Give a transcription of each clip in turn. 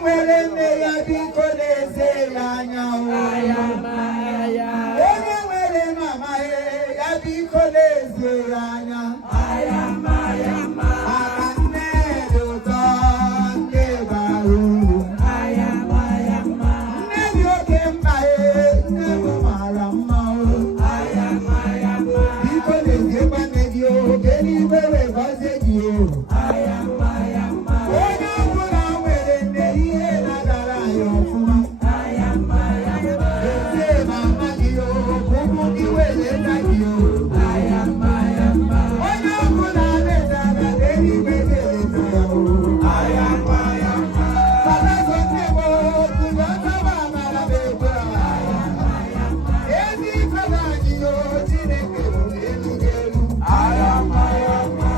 nwere nne ya biko n'eze ya anya onye nwere mama ya biko n'eze ya anya maka nne dị ụtọ nne bara uru nne dị oke mkpa nne m mara mma biko n'eziekwa nne gị oge n'igwe wee gọzie gị onye ọbụla nwere nne ihe na-agara anyị ọfụma eze ma mma gị ụkwụ gị wee leta gị onye ọbụla letara eluigwe ga-eleta ya Palazo nne m tụlọtaba amara m egwe ezi ife na anyị Chineke bụ elu elu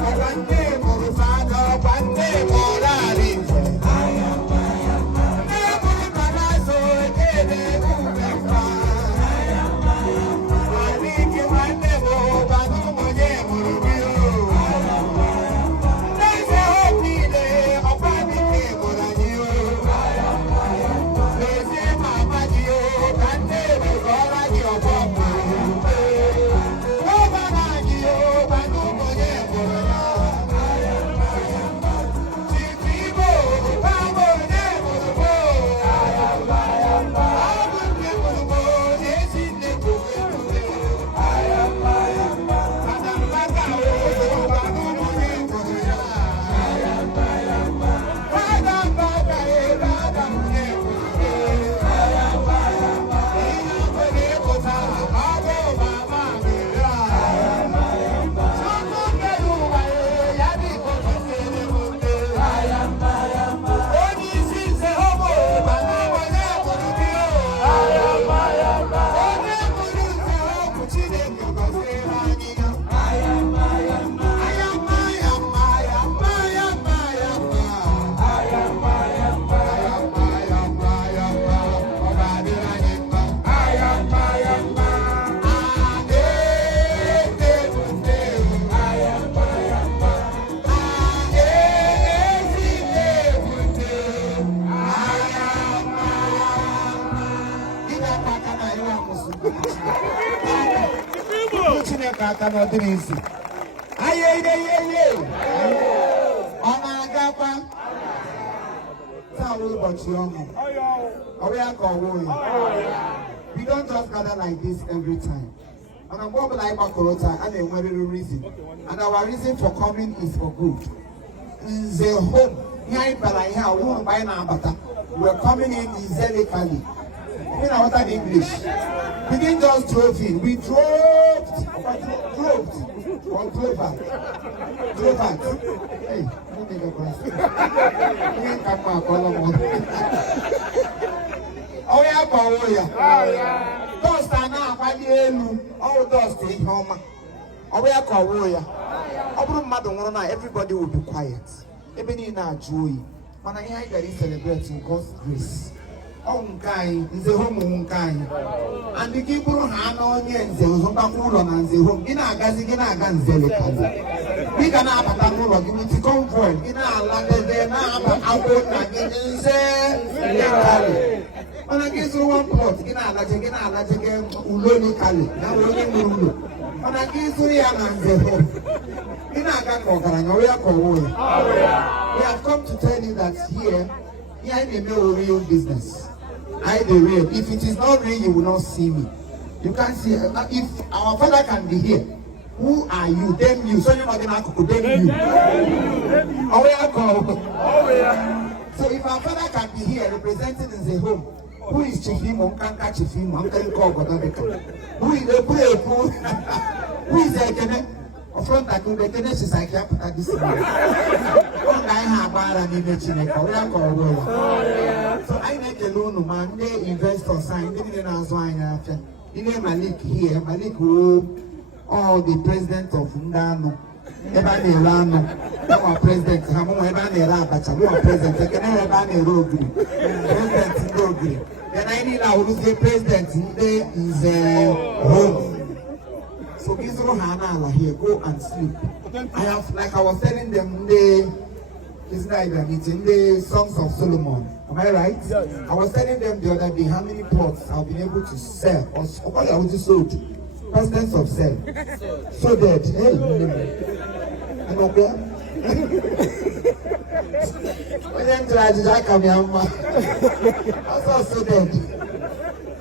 ọgwa nne mụrụ fada ọgwa nne mụrụ arị nne mụrụ Palazo ekele ube mma arịke nwanne m gbanụ onye mụrụ gị n'eze hope niile ọkwa nne mụrụ anyị n'ezie ma ama gị ka nne wegọọra gị ọgbọ mma ọbara anyị gbanụ onye mụrụ ya Chief Igbo gbanụ onye mụrụ m abụ nne mụrụ m ezi nne bụ ebube Madambaka gbanụ onye mụrụ ya Madambaka Adam nne mụrụ ihe nwere ịpụta ọbụ mama mere Chukwu kere ụwa ya biko gọziere m nne onye isi nze homo gbanụ onye mụrụ gị onye mụrụ nze homo Chineke gọziere anyị ya ayamma ayamma ayamma ayamma ayamma ayamma ọ ga-adịrị anyị mma ayamma ayamma eze bụ nne ayamma ayamma ezi nne bụ nne ayamma ịga-akpa aka na ịwa amụsụ Chineke aka n'ọdịrị isi ayeyeyeye ọ na-agakwa taa bụ ụbọchị ọmụ ọ bụ ya ka ọ wụ ya we don't just gather like this every time mana mgbe ọbụla anyị gbakọrọ taa a na-enwerịrị reason and our reason for coming is for good Nze home ihe anyị bara ihe a wụ mgbe anyị na-abata we're coming in Izelikali we na water the English we didn't just drove in we drove hey no make a pass we come back all of us oh yeah dust na akwali elu all dust ihe ọma oh yeah ka ọwụ ya ọ bụrụ mmadụ nwụrụ na everybody will be quiet ebe niile ajụ oyi mana ihe anyị gara celebrate in God's grace ọ nke anyị nze home nke anyị and gị bụrụ ha na onye nze ọzọkwa ụlọ na nze home gị na-agazi gị na-aga Nzelekali gị ga na-abata n'ụlọ gị with convoy gị na-alagide na-aba agwọ na gị Nzelekali mana gị zụrụ one plot gị na-alaje gị Ulonikali na onye nwere ụlọ mana gị zụrụ ya na nze home gị na-aga ka ọgaranya ọ ya ka ọwụ ya we have come to tell you that here I may be a real business. I the real. If it is not real, you will not see me. You can't see. If our father can be here, who are you? Them you. So you know them you. Oh yeah, so if our father can be here representing Nze home, who is chiefimocomedylatest? Who is the who is the Ekene? Front that the Ekene is like that this morning. So I make a loan man, they investors sign, they didn't answer after. You know Malik here, Malik who the president of Ndano, Ebane Rano, our president, Hamon Ebane Rabacha, our president, Ebane Rogri, President Rogri. Then I need our president, there is home. So Israel Hana here, go and sleep. I have, like I was telling them, It's not even, it's in the Songs of Solomon. Am I right? Yes. I was telling them the other day how many plots I've been able to sell, or what I was just sold. Presidents of sell. So dead. Hey, I'm okay. When them I come here, also so dead.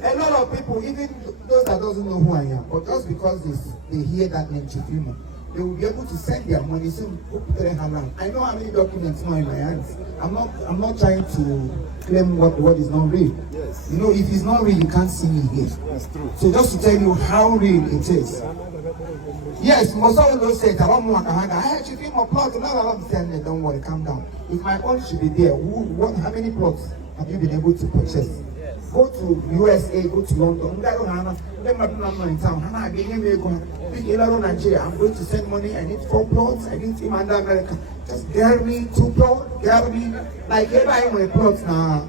A lot of people, even those that doesn't know who I am, but just because they hear that name, Chifimo, they will be able to send their money. So I know how many documents now in my hands. I'm not trying to claim what is not real. Yes. You know, if it's not real, you can't see me here. That's true. So just to tell you how real it is. Yes, most of those say, don't worry, calm down. If my own should be there, how many plots have you been able to purchase? Go to USA, go to London. I'm going to send money. I need 4 plots. I need Team under America. Just get me 2 plots. Get me like if I want plots now.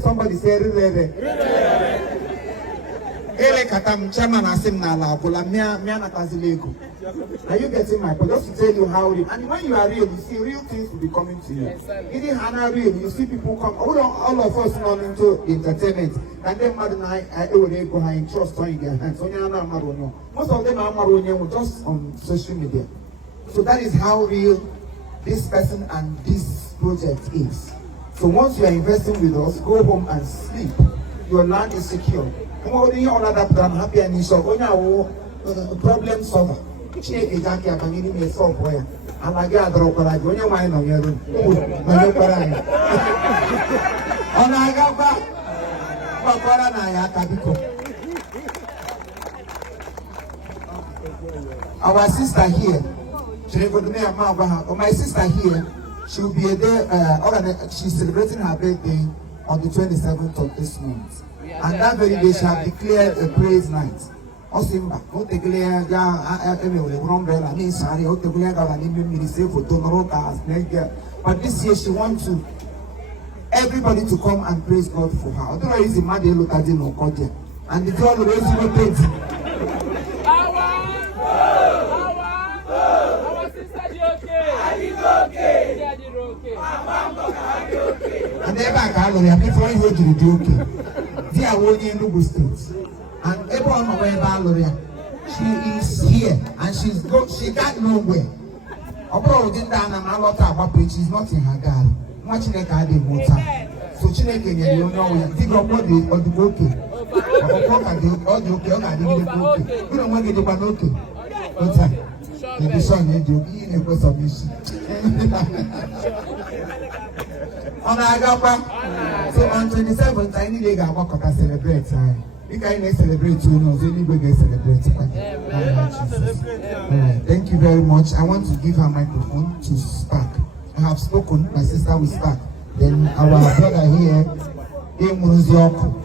Somebody say are you getting my point? Just to tell you how real. And when you are real, you see real things will be coming to you. It is real. You see people come. All of us not into entertainment. And then I will go and trust on their hands. Most of them are just on social media. So that is how real this person and this project is. So once you are investing with us, go home and sleep. Your land is secure. I'm happy and you problem solver. Our sister here, my sister here, she will be there. She's celebrating her birthday on the 27th of this month. And that very day she have declared a praise night. Osimba, declare umbrella, but this year she wants to everybody to come and praise God for her. Otherwise, the man look at the and the girl will raise your page. Our sister okay. And they're back before you go to the okay. They are only in Enugu State. And everyone aware about Gloria. She is here and she got nowhere. She's not in her garden. Much like I did water. So she can't get you know think of what the okay. You don't want to get the okay. The son you in a submission. So on 27th, I need to walk up and celebrate. You can celebrate too, no, anybody celebrate. Thank you very much. I want to give her microphone to Spark. I have spoken, my sister will Spark. Then our brother here, Imo Comedy.